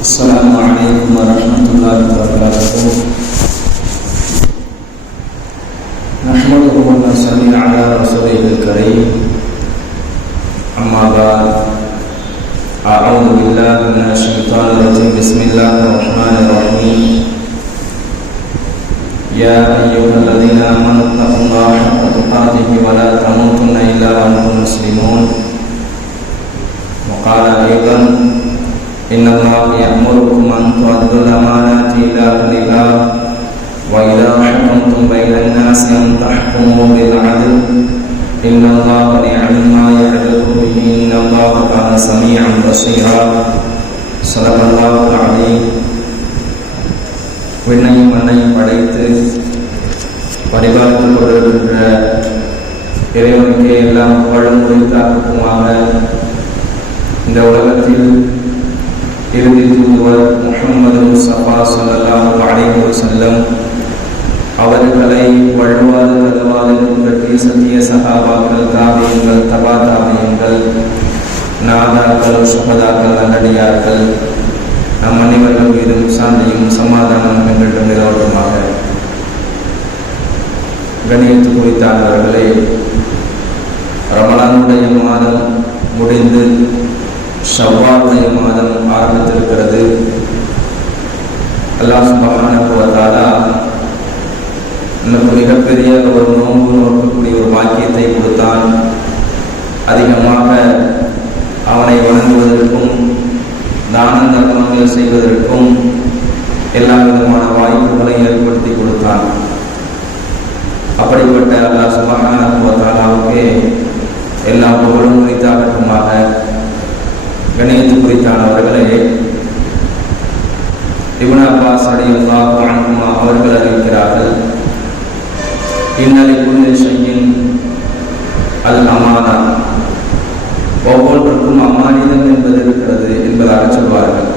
السلام عليكم ورحمة الله وبركاته. نحمده ونصلي على رسوله الكريم. أما بعد، أعوذ بالله من الشيطان الرجيم. بسم الله الرحمن الرحيم. يا أيها الذين آمنوا اتقوا الله حق تقاته ولا تموتن إلا وأنتم مسلمون. وقال أيضا: إن الله يأمركم أن تؤدوا الأمانات إلى أهلها وإذا حكمتم بين الناس أن تحكموا بالعدل إن الله نعم ما يعظكم به إن الله كان سميعا بصيرا. صدق الله العظيم. விண்ணையும் மண்ணையும் படைத்து பரிபாலித்துக் கொண்டிருக்கின்ற இறைவனுக்கே எல்லாம் புகழும் உரித்தாக்குமாக இந்த உலகத்தில் இறுதி தூதுவர் முஹம்மது முஸ்தபா ஸல்லல்லாஹு அலைஹி வஸல்லம் அவர்களை வழுவாது தழுவாது பின்பற்றிய சத்திய சஹாபாக்கள், தாபியீன்கள், தபா தாபியீன்கள், நாதாக்கள், சுஹதாக்கள், நல்லடியார்கள் நம் அனைவர்கள் மீதும் சாந்தியும் சமாதானம் எங்களிடம் நிலவட்டுமாக. கணியத்து குறித்தானவர்களே, ரமலானுடைய மாதம் முடிந்து ஷவ்வாலுடைய மாதம் ஆரம்பித்திருக்கிறது. அல்லாஹ் சுப்ஹானஹு வ தஆலா நமக்கு மிகப்பெரிய ஒரு நோன்பு நோக்கக்கூடிய ஒரு வாக்கியத்தை கொடுத்தான். அதிகமாக அவனை வணங்குவதற்கும் தான தர்மங்கள் செய்வதற்கும் எல்லா விதமான வாய்ப்புகளை ஏற்படுத்தி கொடுத்தான். அப்படிப்பட்ட அல்லாஹ் சுப்ஹானஹு வ தஆலாவுக்கு எல்லா புகழும் உரித்தாகட்டுமாக. கணியத்து குறித்தானவர்களே, இப்னு அப்பாஸ் ரலியல்லாஹு அன்ஹுமா அவர்கள் அறிவிக்கிறார்கள்: இன்னலி குல்லி ஷைஇன் அல் அமானா, ஒவ்வொன்றுக்கும் அமானிதம் என்பது இருக்கிறது என்பதாக சொல்வார்கள்.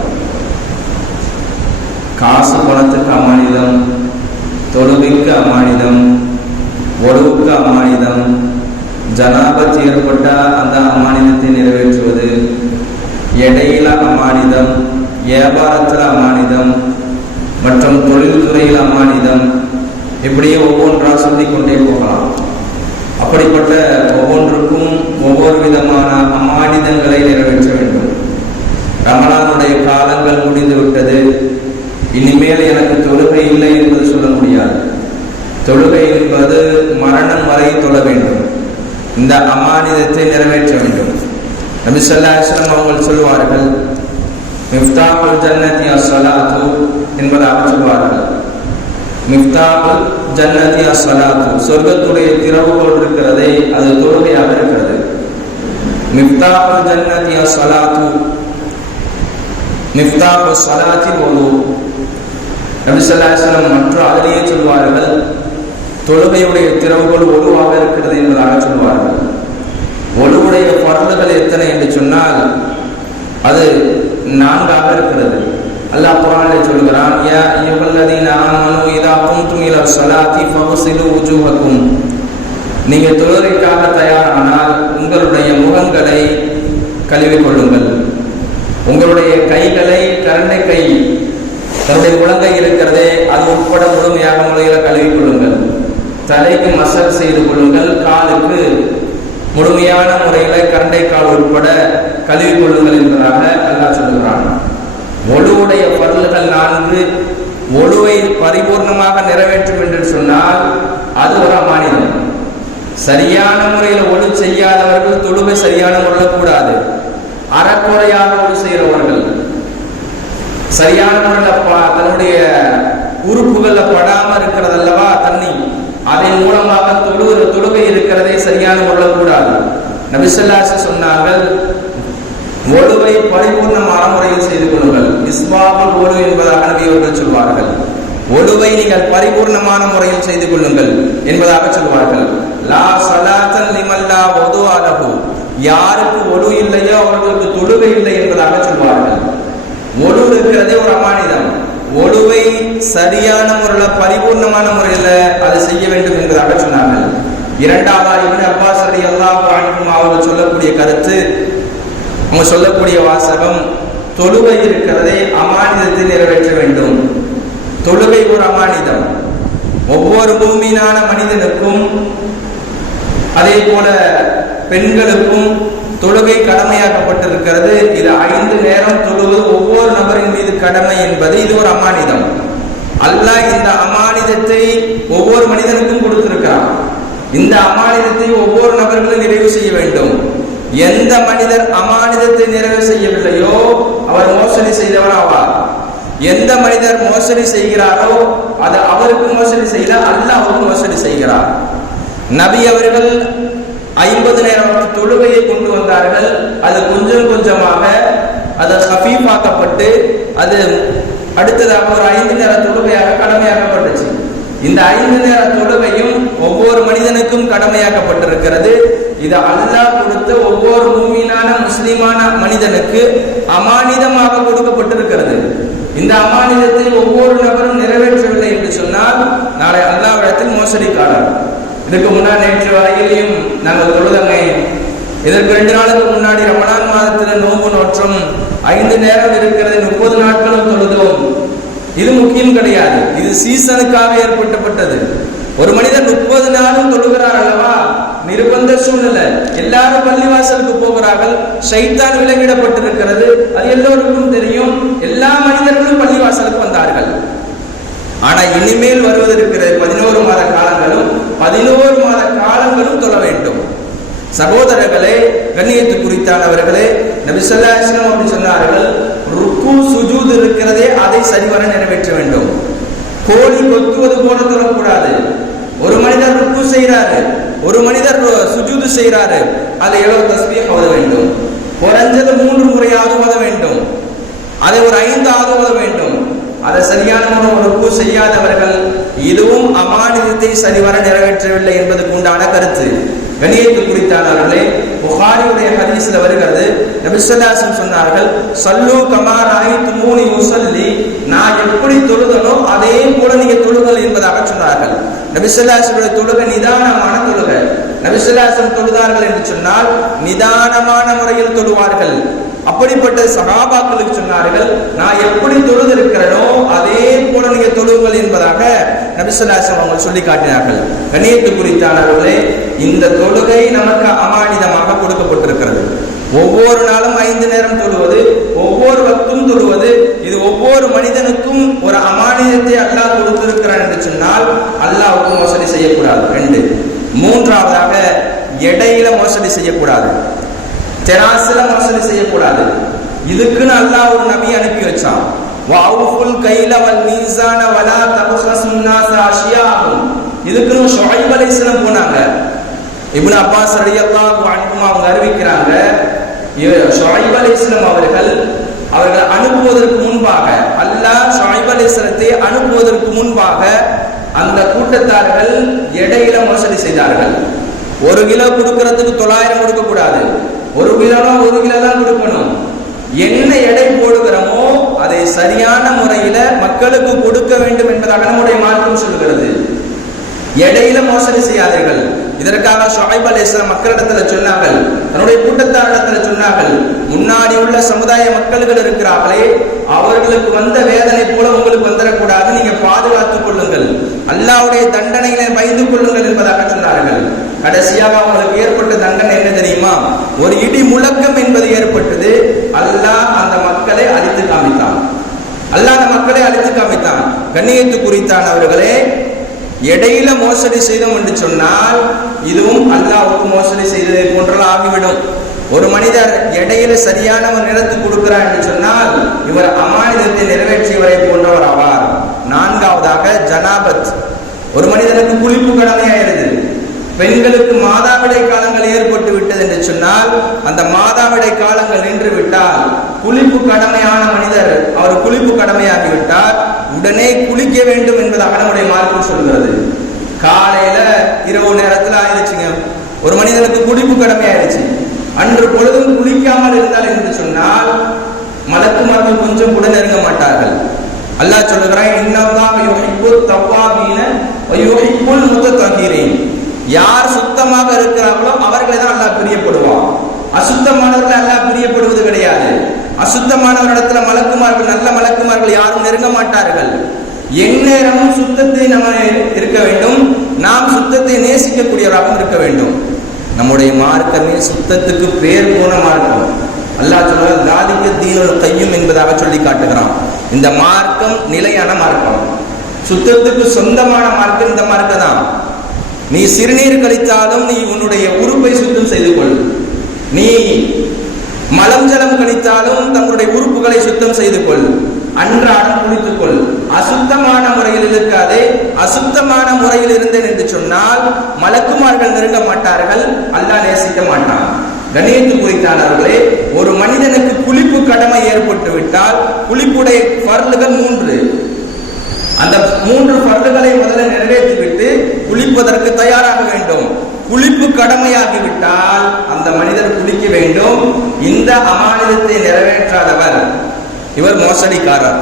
காசு பணத்துக்கு அமானிதம், தொழுகைக்கு அமானிதம், ஒழுவுக்கு அமானிதம், ஜனாபத் ஏற்பட்டால் அந்த அமானிதத்தை நிறைவேற்றுவது, இடையில அமானிதம், வியாபாரத்தில் அமானிதம் மற்றும் தொழில்துறையில் அமானிதம், இப்படியே ஒவ்வொன்றாக சொல்லிக் கொண்டே போகலாம். அப்படிப்பட்ட ஒவ்வொன்றுக்கும் ஒவ்வொரு விதமான அமானிதங்களை நிறைவேற்ற வேண்டும். ரமலானுடைய காலங்கள் முடிந்துவிட்டது, இனிமேல் எனக்கு தொழுகை இல்லை என்பது சொல்ல முடியாது. தொழுகை என்பது மரணம் வரை தொழ வேண்டும். இந்த அமானிதத்தை நிறைவேற்ற வேண்டும். நபி ஸல்லல்லாஹு அலைஹி வஸல்லம் அவர்கள் சொல்வார்கள், மிஃப்தாஹுல் ஜன்னதி அஸ்ஸலாத்து என்பதாக சொல்வார்கள். மிஃப்தாஹுல் ஜன்னதி அஸ்ஸலாத்து, சொர்க்கத்துடைய திறவுகோல் இருக்கிறதே அது தொழுகையாக இருக்கிறது. மிஃப்தாஹுல் ஜன்னதி அஸ்ஸலாத்து, மிஃப்தாஹுல் ஸலாத்தி வுது. நபி ஸல்லல்லாஹு அலைஹி வஸல்லம் மற்றும் அதிலேயே சொல்வார்கள், தொழுகையுடைய திறவுகோல் ஒழுவாக இருக்கிறது என்பதாக சொல்வார்கள். ஒழுவுடைய பரலுகள் எத்தனை என்று சொன்னால் அது 4ஆக இருக்கிறது. அல்லாஹ் குர்ஆனில் சொல்கிறான்: யா அய்யுஹல்லதீன ஆமனூ இதா கும்தும் இலா ஸலாத்தி ஃபக்ஸிலூ வுஜூஹக்கும். நீங்க தொழுகைக்காக தயாரானால் உங்களுடைய முகங்களை கழுவிக் கொள்ளுங்கள், உங்களுடைய கைகளை, கரண்டை கை, தன்னுடைய முழங்கை இருக்கிறதே அது உட்பட முழுமையாக முறையில் கழுவிக் கொள்ளுங்கள், தலைக்கு மசாஜ் செய்து கொள்ளுங்கள், காலுக்கு முழுமையான முறையில் கரண்டை கால் உட்பட கழுவிக் கொள்ளுங்கள் என்பதாக அல்லாஹ் சொல்கிறான். ஒழுவுடைய பரல்கள் 4. ஒழுவை பரிபூர்ணமாக நிறைவேற்றும் என்று சொன்னால் அது ஒரு அமானிதம். சரியான முறையில் ஒழு செய்யாதவர்கள் தொழுகை சரியான முறையில் கூடாது. அறக்குறையாக ஒழு செய்கிறவர்கள், சரியான முறையில் தன்னுடைய உறுப்புகளில் படாமல் இருக்கிறது அல்லவா தண்ணி, அதன் மூலமாக தொழுகை இருக்கிறதை சரியான முறையில் கூடாது. நபி ஸல்லல்லாஹு அலைஹி வஸல்லம் சொன்னார்கள், ஒழுவை பரிபூர்ணமான முறையில் செய்து கொள்ளுங்கள். இஸ்பாகுல் ஒழு என்பதாக நபி அவர்கள் சொல்வார்கள். ஒழுவை நீங்கள் பரிபூர்ணமான முறையில் செய்து கொள்ளுங்கள் என்பதாக சொல்வார்கள். லா ஸலாத்தன் லிமன் லா வுதுஅ லஹு, யாருக்கு ஒழு இல்லையோ அவர்களுக்கு தொழுகை இல்லை என்பதாக சொல்வார்கள். ஒழு இருக்கிறதே ஒரு அமானிதம். ஒழுவை சரியான முறையில் பரிபூர்ணமான முறையில் அதை செய்ய வேண்டும் என்பதாக சொன்னார்கள். இரண்டாவது இப்னு அப்பாஸ் ரலியல்லாஹு அன்ஹு அவர்கள் சொல்லக்கூடிய கருத்து, அவங்க சொல்லக்கூடிய வாசகம், தொழுகை இருக்கிறதே அமானிதத்தை நிறைவேற்ற வேண்டும். தொழுகை ஒரு அமானிதம். ஒவ்வொரு மூமினான மனிதனுக்கும் அதே போல பெண்களுக்கும் தொழுகை கடமையாக்கப்பட்டிருக்கிறது. இது 5 நேரம் தொழுவது ஒவ்வொரு நபரின் மீது கடமை என்பது இது ஒரு அமானிதம். அல்லாஹ் இந்த அமானிதத்தை ஒவ்வொரு மனிதனுக்கும் கொடுத்திருக்கிறார். இந்த அமானிதத்தை ஒவ்வொரு நபர்களும் நிறைவு செய்ய வேண்டும். எந்த மனிதர் அமானிதத்தை நிறைவு செய்யவில்லையோ அவர் மோசடி செய்தவர் ஆவார். எந்த மனிதர் மோசடி செய்கிறாரோ அது அவருக்கு மோசடி செய்யல, அல்லாஹ் அவருக்கு மோசடி செய்கிறார். நபி அவர்கள் 50 நேரம் தொழுகையை கொண்டு வந்தார்கள். அது கொஞ்சம் கொஞ்சமாக அது ஹஃபீஃபாக்கப்பட்டு அது அடுத்ததாக ஒரு 5 நேர தொழுகையாக கடமையாக்கப்பட்டுச்சு. இந்த 5 நேர தொழுகையும் ஒவ்வொரு மனிதனுக்கும் கடமையாக்கப்பட்டிருக்கிறது. இது அல்லாஹ் கொடுத்த ஒவ்வொரு மூமினான முஸ்லிமான மனிதனுக்கு அமானிதமாக கொடுக்கப்பட்டிருக்கிறது. இந்த அமானிதத்தை ஒவ்வொரு நபரும் நிறைவேற்றவில்லை என்று சொன்னால் நாளை அல்லாஹ்விடத்தில் மோசடிக்காரர். இதுக்கு முன்னாடி நேற்று வரையிலையும் நாங்கள் தொழுதங்க. இதற்கு 2 நாளுக்கு முன்னாடி ரமலான் மாதத்தில் நோன்பு நோற்றும் 5 நேரம் இருக்கிறது, 30 நாட்களும் தொழுதோம். இது முக்கியம் கிடையாது, இது சீசனுக்காக ஏற்பட்டப்பட்டது. ஒரு மனிதர் 30 நாளும் தொழுகிறார் அல்லவா, நிர்பந்த சூழ்நிலை, எல்லாரும் பள்ளிவாசலுக்கு போகிறார்கள், ஷைத்தான் விலங்கிடப்பட்டிருக்கிறது, அது எல்லோருக்கும் தெரியும். எல்லா மனிதர்களும் பள்ளிவாசலுக்கு வந்தார்கள். ஆனா இனிமேல் வருவதற்கிற 11 மாத காலங்களும் 11 மாத காலங்களும் தொழ வேண்டும். சகோதரர்களே, கண்ணியத்து குறித்தானவர்களே, நபி ஸல்லல்லாஹு அலைஹி வஸல்லம் அப்படி சொன்னார்கள், ருக்கு சுஜூத் இருக்கிறதே அதை சரிவர நிறைவேற்ற வேண்டும். கோழி கொத்துவது போல தொழக்கூடாது. ஒரு மனிதர் ருக்கு செய்கிறாரு, ஒரு மனிதர் சுஜூது செய்கிறாரு, அதை எவ்வளவு தஸ்பீஹ் ஓத வேண்டும், குறைஞ்சது 3 முறையாவது ஓத வேண்டும், அதை ஒரு 5 ஓத வேண்டும். அதை சரியான ருக்கு செய்யாதவர்கள் இதுவும் அமானிதத்தை சரிவர நிறைவேற்றவில்லை என்பதற்கு உண்டான கருத்து. கண்ணியத்து குறித்தானவர்களே, புகாரியுடைய ஹதீஸ்ல வருகிறது, நபி ஸல்லல்லாஹு அலைஹி வஸல்லம் சொன்னார்கள், ஸல்லு கமா ரஅய்துமூனி உஸல்லி, நான் எப்படி தொழுதனோ அதே போல நீங்க தொழுங்கள் என்பதாக சொன்னார்கள். நபி ஸல்லல்லாஹு அலைஹி வஸல்லம் தொழுகை நிதானமான தொழுகை. நபி ஸல்லல்லாஹு அலைஹி வஸல்லம் தொழுதார்கள் என்று சொன்னால் நிதானமான முறையில் தொழுவார்கள். அப்படிப்பட்ட சஹாபாக்களுக்கு சொன்னார்கள், நான் எப்படி தொழுதிருக்கிறேனோ அதே போல நீங்க தொழுங்கள் என்பதாக நபி ஸல்லல்லாஹு அலைஹி வஸல்லம் அவர்கள் சொல்லி காட்டினார்கள். கண்ணியத்து குறித்தானவர்களே, இந்த தொழுகை நமக்கு அமானிதமாக கொடுக்கப்பட்டிருக்கிறது. ஒவ்வொரு நாளும் 5 நேரம் தொழுவது, ஒவ்வொரு வக்தும் தொழுவது, இது ஒவ்வொரு மனிதனுக்கும் ஒரு அமானிதத்தை அல்லாஹ் கொடுத்திருக்கிறான் என்று சொன்னால் அல்லாஹ்வுக்கு மோசடி செய்யக்கூடாது. 2, மூன்றாவதாக எடையில மோசடி செய்யக்கூடாது, தெராசுல மோசடி செய்யக்கூடாது. இதுக்குன்னு அல்லாஹ் ஒரு நபி அனுப்பி வச்சான். வஅஃபுல் கைல வல் மீஸான வலா தபஸுன் நாஸ அஷ்யாஹும். இதுக்குன்னு ஷுஐப் அலைஹிஸ்ஸலாம் போனாங்க. இப்னு அப்பாஸ் ரலியல்லாஹு அன்ஹுமா அவங்க அறிவிக்கிறாங்க, ஷுஐப் அலைஹிஸ்ஸலாம் அவர்கள் அனுப்புவதற்கு முன்பாக, அல்லாஹ் ஷுஐப் அலைஹிஸ்ஸலத்தை அனுப்புவதற்கு முன்பாக அந்த கூட்டத்தார்கள் எடையில மோசடி செய்தார்கள். 1 கிலோ கொடுக்கறதுக்கு 900 கொடுக்க கூடாது, 1 கிலோனா 1 கிலோ தான் கொடுக்கணும். என்ன எடை போடுகிறோமோ அதை சரியான முறையில மக்களுக்கு கொடுக்க வேண்டும் என்பதாக நம்முடைய மார்க்கம் சொல்கிறது. எடையில மோசடி செய்யாதீர்கள். இதற்காக ஷுஐப் அலைஹிஸ்ஸலாம் மக்களிடத்துல சொன்னார்கள், தன்னுடைய கூட்டத்தாரிடத்துல சொன்னார்கள், முன்னாடி உள்ள சமுதாய மக்கள்கள் இருக்கிறார்களே அவர்களுக்கு வந்த வேதனை போல உங்களுக்கு வந்துடக்கூடாது, நீங்க பாதுகாத்துக் கொள்ளுங்கள், அல்லாஹ்வுடைய தண்டனைகளை பயந்து கொள்ளுங்கள் என்பதாக சொன்னார்கள். கடைசியாக அவங்களுக்கு ஏற்பட்ட தண்டனை என்ன தெரியுமா? ஒரு இடி முழக்கம் என்பது ஏற்பட்டது. அல்லாஹ் அந்த மக்களை அழித்து காமித்தான். அல்லாஹ் அந்த மக்களை அழித்து காமித்தான். கண்ணியத்து குறித்தானவர்களே, எடையில மோசடி செய்தோம் என்று சொன்னால் இதுவும் அல்லாஹ்வுக்கு மோசடி செய்ததை போன்றலாம் ஆகிவிடும். ஒரு மனிதர் இடையில சரியான ஒரு நிலத்து கொடுக்கிறார் என்று சொன்னால் இவர் அமானிதத்தை நிறைவேற்றியவரை போன்றவர் ஆவார். 4வதாக ஜனாபத். ஒரு மனிதனுக்கு குளிப்பு கடமையாயிருது. பெண்களுக்கு மாதாவிடை காலங்கள் ஏற்பட்டு விட்டது என்று சொன்னால் அந்த மாதாவிடை காலங்கள் நின்று விட்டால் குளிப்பு கடமையான மனிதர் அவர் குளிப்பு கடமையாகிவிட்டால் உடனே குளிக்க வேண்டும் என்பதாக நம்முடைய மார்க்கம் சொல்கிறது. காலையில இரவு நேரத்தில் ஆயிடுச்சுங்க, ஒரு மனிதனுக்கு குளிப்பு கடமை ஆயிடுச்சு, அன்று பொழுதும் குளிக்காமல் இருந்தால் என்று சொன்னால் மலக்குமார்கள் கொஞ்சம் கூட நெருங்க மாட்டார்கள். அல்லாஹ் சொல்லுகிறான், இன்னல்லாஹ் யுஹிப்புத் தவ்வாபீன வ யுஹிப்புல் முத்தத்தஹீரீன். யார் சுத்தமாக இருக்கிறார்களோ அவர்களை தான் அல்லாஹ் பிரியப்படுவான். அசுத்தமானவர்களை அல்லாஹ் பிரியப்படுவது கிடையாது. அசுத்தமானவரிடத்துல மலக்குமார்கள், நல்ல மலக்குமார்கள் யாரும் நெருங்க மாட்டார்கள். எந்நேரமும் சுத்தத்தை நம்ம இருக்க வேண்டும். நாம் சுத்தத்தை நேசிக்கக்கூடியவராகவும் இருக்க வேண்டும். நம்முடைய மார்க்கமே சுத்தத்துக்கு பேர் போன மார்க்கம். அல்லாஹ் சொல்றார், தாலிக தீனுல் கையும் என்பதாக சொல்லி காட்டுகிறான். இந்த மார்க்கம் நிலையான மார்க்கம், சுத்தத்துக்கு சொந்தமான மார்க்கம் இந்த மார்க்கம் தான். நீ சிறுநீர் கழித்தாலும் நீ உன்னுடைய உறுப்பை சுத்தம் செய்து கொள். நீ மலம் ஜலம் கழித்தாலும் தங்களுடைய உறுப்புகளை சுத்தம் செய்து கொள். அன்றாடம் குளித்துக் கொள். அசுத்தமான முறையில் இருக்காதே. அசுத்தமான முறையில் இருந்தேன் என்று சொன்னால் மலக்குமார்கள் நெருங்க மாட்டார்கள், அல்லாஹ் நேசிக்க மாட்டான். கண்ணியத்து குறித்தானவர்களே, ஒரு மனிதனுக்கு குளிப்பு கடமை ஏற்பட்டு விட்டால் குளிப்புடைய ஃபர்லுகள் 3. அந்த 3 ஃபர்லுகளை முதல்ல நிறைவேற்றிவிட்டு குளிப்பதற்கு தயாராக வேண்டும். குளிப்பு கடமையாகிவிட்டால் அந்த மனிதர் குளிக்க வேண்டும். இந்த அமானிதத்தை நிறைவேற்றாதவர் இவர் மோசடிக்காரர்.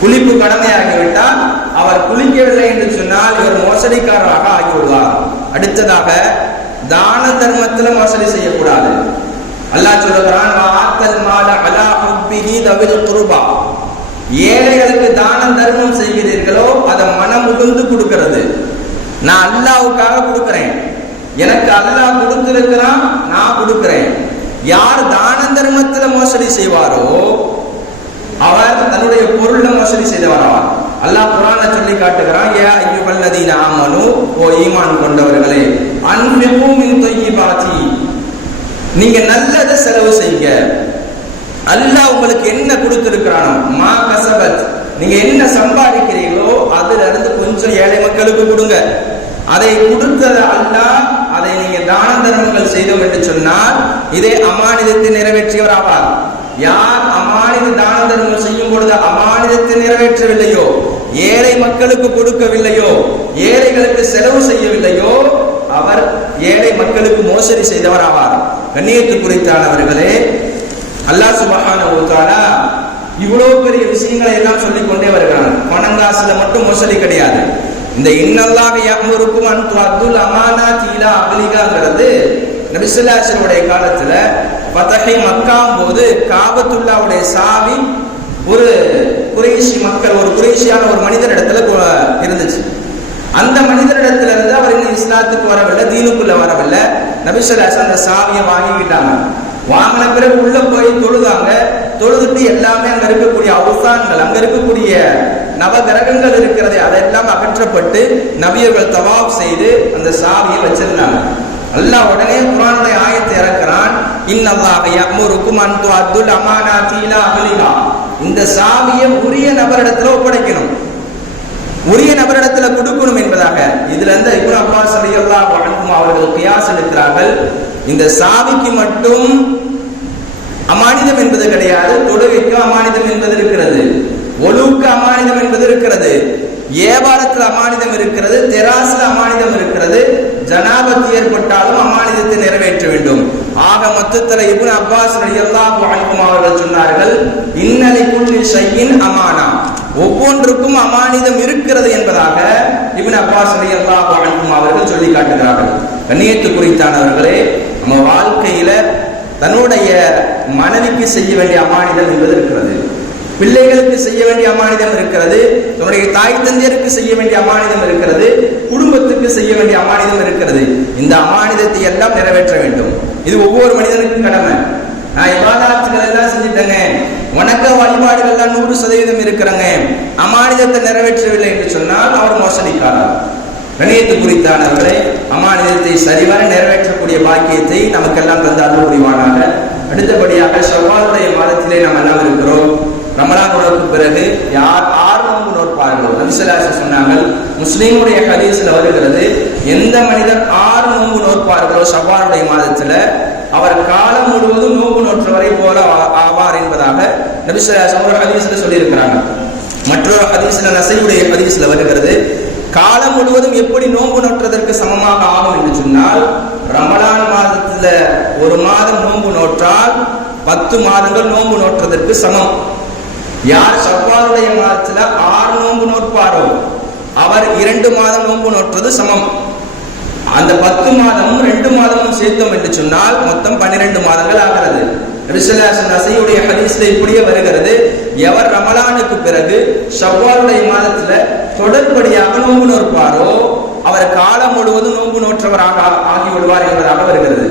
குளிப்பு கடமையாகிவிட்டால் அவர் குளிக்கவில்லை என்று சொன்னால் இவர் மோசடிக்காரராக ஆகிவிடுவார். அடுத்ததாக தான தர்மத்தில் மோசடி செய்யக்கூடாது. அல்லாஹ் சொல்லுகிறான், ஏழைகளுக்கு தான தர்மம் செய்கிறீர்களோ அதை மனம் உகந்து கொடுக்கிறது. நான் அல்லாஹ்வுக்காக கொடுக்கிறேன், எனக்கு அல்லாஹ் கொடுத்திருக்கிறான், நான் கொடுக்கிறேன். யார் தான தர்மத்துல மோசடி செய்வாரோ அவர் தன்னுடைய பொருள்ல மோசடி செய்தவராவார். அல்லாஹ் குர்ஆன்ல சொல்லி காட்டுகிறான், யா அய்யுஹல்லதீன ஆமனு, ஓ ஈமான் கொண்டவர்களே, அன்ஃபிகு மின் தய்யிபாத்தி, நீங்க நல்லதை செலவு செய்யுங்க. அல்லாஹ் உங்களுக்கு என்ன கொடுத்திருக்கிறானோ, மா கஸபத், நீங்க என்ன சம்பாதிக்கிறீங்களோ அதுல இருந்து கொஞ்சம் ஏழை மக்களுக்கு கொடுங்க. அதை கொடுத்தது அல்லாஹ், அதை நீங்க தான தர்மங்கள் செய்தோம் என்று சொன்னால் இதே அமானிதத்தை நிறைவேற்றியவர் ஆவார். யார் அமானித தான தர்மம் செய்யும் பொழுது அமானிதத்தை நிறைவேற்றவில்லையோ, ஏழை மக்களுக்கு கொடுக்கவில்லையோ, ஏழைகளுக்கு செலவு செய்யவில்லையோ அவர் ஏழை மக்களுக்கு மோசடி செய்தவர் ஆவார். கண்ணியத்து குறித்தானவர்களே, அல்லாஹ் சுப்ஹானஹு வ தஆலா இவ்வளவு பெரிய விஷயங்களை எல்லாம் சொல்லிக் கொண்டே வருகிறான். பணங்காசுல மட்டும் மோசடி கிடையாது. இந்த இன்னல்லாஹ யஅமுருக்கும் அன் துஅத்துல் அமானாத்தி இலா அஹ்லிஹாங்கிறது நபி ஸல்லல்லாஹு அலைஹி வஸல்லம் காலத்துல ஃபத்ஹி மக்காம் போது காபத்துல்லாஹ்வுடைய சாவி ஒரு குறைஷி மக்கள், ஒரு குறைஷியான ஒரு மனிதரிடத்துல இருந்துச்சு. அந்த மனிதரிடத்துல இருந்து அவர் இன்னும் இஸ்லாத்துக்கு வரவில்லை, தீனுக்குள்ள வரவில்லை. நபி ஸல்லல்லாஹு அலைஹி வஸல்லம் அந்த சாவியை வாங்கிக்கிட்டாங்க. வாங்கின பிறகு உள்ள போய் தொழுதாங்க. தொழுதுட்டு எல்லாமே அங்க இருக்கக்கூடிய அவுசான்கள், அங்க இருக்கக்கூடிய நவகிரகங்கள் இருக்கிறது, அதெல்லாம் அகற்றப்பட்டு நபியர்கள் தவாப் செய்து அந்த சாவியை வச்சிருந்தாங்க. அல்லாஹ் உடனே குர்ஆனுடைய ஆயத்தை இறக்குறான், இன்னல்லாஹ யஅமுருக்கும் அன் துஅத்துல் அமானாத்தி இலா அஹ்லிஹா, இந்த சாவியை உரிய நபரிடத்துல ஒப்படைக்கணும், உரிய நபரிடத்துல கொடுக்கணும் என்பதாக. இதுல இருந்து இப்னு அப்பாஸ் ரலியல்லாஹு அன்ஹு அவர்கள் கியாஸ் எடுக்கிறார்கள், இந்த சாவிக்கு மட்டும் அமானிதம் என்பது கிடையாது, தொழுகைக்கு அமானிதம் என்பது இருக்கிறது, ஒழுவுக்கு அமானிதம் என்பது இருக்கிறது, வியாபாரத்தில் அமானிதம் இருக்கிறது, தெராசுல அமானிதம் இருக்கிறது, ஜனாபத் ஏற்பட்டாலும் அமானிதத்தை நிறைவேற்ற வேண்டும். ஆக மொத்தத்தில் இப்னு அப்பாஸ் ரலியல்லாஹு அன்ஹு அவர்கள் சொன்னார்கள், இன்னலி குல்லி ஷைஇன் அமானா, ஒவ்வொன்றுக்கும் அமானிதம் இருக்கிறது என்பதாக இப்னு அப்பாஸ் ரலியல்லாஹு அன்ஹு அவர்கள் சொல்லி காட்டுகிறார்கள். கண்ணியத்து குறித்தானவர்களே, நம்ம வாழ்க்கையில தன்னுடைய மனைவிக்கு செய்ய வேண்டிய அமானிதம் என்பது இருக்கிறது, பிள்ளைகளுக்கு செய்ய வேண்டிய அமானிதம் இருக்கிறது, தன்னுடைய தாய் தந்தையருக்கு செய்ய வேண்டிய அமானிதம் இருக்கிறது, குடும்பத்துக்கு செய்ய வேண்டிய அமானிதம் இருக்கிறது. இந்த அமானிதத்தை எல்லாம் நிறைவேற்ற வேண்டும். இது ஒவ்வொரு மனிதனுக்கும் கடமை. நான் இபாதத்துகள் எல்லாம் செஞ்சுட்டேங்க, வணக்க வழிபாடுகள் எல்லாம் 100% இருக்கிறேங்க, அமானிதத்தை நிறைவேற்றவில்லை என்று சொன்னால் அவர் மோசடிக்காரர். கண்ணியத்து குறித்தானவர்களே, அமானிதத்தை சரிவர நிறைவேற்றக்கூடிய பாக்கியத்தை நமக்கெல்லாம் தந்து அருள் புரிவானாக. அடுத்தபடியாக ஷவ்வாலுடைய மாதத்திலே நாம் எல்லாம் இருக்கிறோம். ரமலான் உணவுக்கு பிறகு யார் 6 நோன்பு நோற்பார்களோ, நபி ஸல்லல்லாஹு அலைஹி வஸல்லம் சொன்னார்கள், முஸ்லிமுடைய ஹதீஸ்ல வருகிறது, எந்த மனிதர் 6 நோன்பு நோற்பார்களோ ஷவ்வாலுடைய மாதத்துல அவர் காலம் முழுவதும் நோன்பு நோற்றவரை போல ஆவார் என்பதாக நபி ஸல்லல்லாஹு அலைஹி வஸல்லம் ஹதீஸ்ல சொல்லி இருக்கிறாங்க. மற்றொரு ஹதீஸ்ல நஸீயுடைய ஹதீஸ்ல வருகிறது, காலம் முழுவதும் எப்படி நோன்பு நோற்றதற்கு சமமாக ஆகும் என்று சொன்னால், ரமலான் மாதத்துல 1 மாதம் நோன்பு நோற்றால் 10 மாதங்கள் நோன்பு நோற்றதற்கு சமம். யார் ஷவ்வாலுடைய மாதத்துல 6 நோன்பு நோற்பாரோ அவர் 2 மாதம் நோன்பு நோற்றது சமம். அந்த 10 மாதமும் 2 மாதமும் சேர்த்தோம் என்று சொன்னால் மொத்தம் 12 மாதங்கள் ஆகிறது. நபி ஸல்லல்லாஹு அலைஹி வஸல்லம் ஹதீஸ்ல இப்படியே வருகிறது, எவர் ரமலானுக்கு பிறகு ஷவ்வாலுடைய மாதத்துல தொடர்படியாக நோன்பு நோற்பாரோ அவர் காலம் முழுவதும் நோன்பு நோற்றவராக ஆகிவிடுவார் என்பதாக வருகிறது.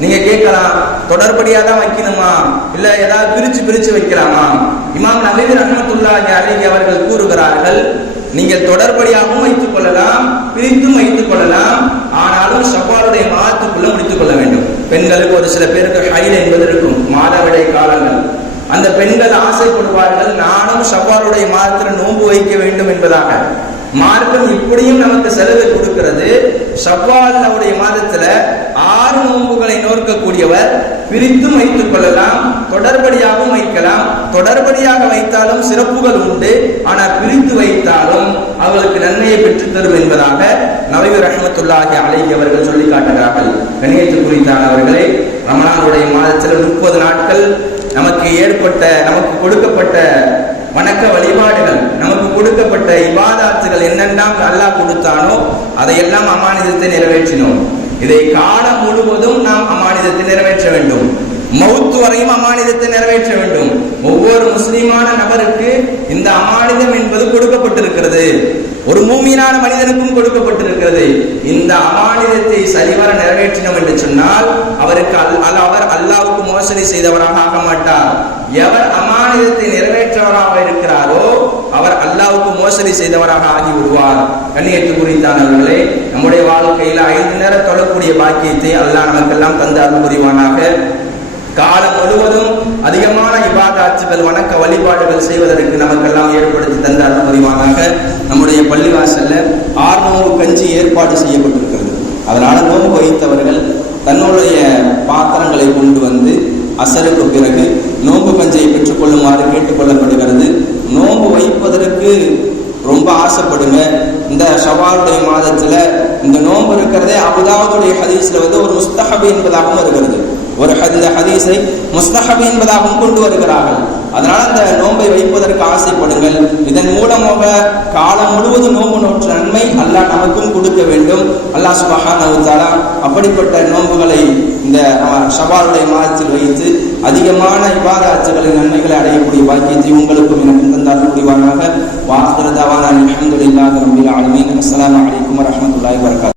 நீங்க கேட்கலாம், தொடர்படியா தான் வைக்கணுமா, இல்ல ஏதாவது பிரிச்சு வைக்கலாமா? இமாம் நவவி ரஹ்மத்துல்லாஹி அலைஹி அவர்கள் கூறுகிறார்கள், நீங்கள் தொடர்படியாகவும் வைத்துக் கொள்ளலாம், பிரித்தும் வைத்துக் கொள்ளலாம். ஆனாலும் ஷவ்வாலுடைய மாதத்துக்குள்ள முடித்துக் கொள்ள வேண்டும். பெண்களுக்கு ஒரு சில பேருக்கு ஹைல் என்பது இருக்கும், மாதவிடை காலங்கள். அந்த பெண்கள் ஆசைப்படுவார்கள், நானும் ஷவ்வாலுடைய மாதத்தில் நோன்பு வைக்க வேண்டும் என்பதாக. மார்க்கம் இப்படியும் நமக்கு செலவை கொடுக்கிறது. ஷவ்வாலுடைய மாதத்துல 6 நோன்புகளை நோக்கக்கூடியவர் பிரித்தும் வைத்துக் கொள்ளலாம், தொடர்படியாகவும் வைக்கலாம். தொடர்படியாக வைத்தாலும் சிறப்புகள் உண்டு, ஆனால் பிரித்து வைத்தாலும் அவர்களுக்கு நன்மையை பெற்றுத் தரும் என்பதாக நவவி ரஹ்மத்துல்லாஹி அலைஹி அவர்கள் சொல்லி காட்டுகிறார்கள். கண்ணியத்துக்குரியவர்களே, ரமலானுடைய மாதத்தில் 30 நாட்கள் நமக்கு கொடுக்கப்பட்ட வணக்க வழிபாடுகள், நமக்கு கொடுக்கப்பட்ட இபாதாத்துகள் என்னெல்லாம் அல்லாஹ் கொடுத்தானோ அதையெல்லாம் அமானிதத்தை நிறைவேற்றினோம். இதை காலம் முழுவதும் நாம் அமானிதத்தை நிறைவேற்ற வேண்டும். மௌத்து வரையும் அமானிதத்தை நிறைவேற்ற வேண்டும். ஒவ்வொரு முஸ்லிமான நபருக்கு இந்த அமானிதம் என்பது கொடுக்கப்பட்டிருக்கிறது. ஒரு மூமினான மனிதனுக்கும் கொடுக்கப்பட்டிருக்கிறது. இந்த அமானிதத்தை சரிவர நிறைவேற்றினோம் என்று சொன்னால் அவர் அல்லாஹ்வுக்கு மோசடி செய்தவராக ஆக மாட்டார். எவர் அமானிதத்தை நிறைவேற்றவராக இருக்கிறாரோ அவர் அல்லாஹ்வுக்கு மோசடி செய்தவராக ஆகிவிடுவார். கண்ணியத்துக்குரியவர்களே, நம்முடைய வாழ்க்கையில் 5 நேரம் தொழக்கூடிய பாக்கியத்தை அல்லாஹ் நமக்கெல்லாம் தந்து அருள் புரிவானாக. காலம் முழுவதும் அதிகமான இபாதத்துகள், வணக்க வழிபாடுகள் செய்வதற்கு நமக்கெல்லாம் ஏற்படுத்தி தந்த அருள் புரிவானாக. நம்முடைய பள்ளிவாசல்ல 6 நோன்பு கஞ்சி ஏற்பாடு செய்யப்பட்டிருக்கிறது. அதனால நோன்பு வைத்தவர்கள் தன்னுடைய பாத்திரங்களை கொண்டு வந்து அசருக்கு பிறகு நோன்பு கஞ்சியை பெற்றுக்கொள்ளுமாறு கேட்டுக்கொள்ளப்படுகிறது. நோன்பு வைப்பதற்கு ரொம்ப ஆசைப்படுங்க. இந்த ஷவ்வாலுடைய மாதத்துல இந்த நோன்பு இருக்கிறதே அபுதாவுடைய ஹதீஸ்ல ஒரு முஸ்தஹப் என்பதாகவும் இருக்கிறது. இந்த ஹதீஸை முஸ்தஹப் என்பதாகவும் கொண்டு வருகிறார்கள். அதனால அந்த நோன்பை வைப்பதற்கு ஆசைப்படுங்கள். இதன் மூலமாக காலம் முழுவதும் நோன்பு நோற்ற நன்மை அல்லாஹ் நமக்கும் கொடுக்க வேண்டும். அல்லாஹ் சுப்ஹானஹு வ தஆலா அப்படிப்பட்ட நோன்புகளை இந்த ஷவ்வாலுடைய மாதத்தில் வைத்து அதிகமான இபாதத்துகளின் நன்மைகளை அடையக்கூடிய பாக்கியத்தை உங்களுக்கும் எனக்கும் தந்தார் புரிவானாக. வாஹிரு தஅவானா அல்ஹம்துலில்லாஹி ரப்பில் ஆலமீன். அஸ்ஸலாமு அலைக்கும் வரஹ்மத்துல்லாஹி வபரகாத்துஹு.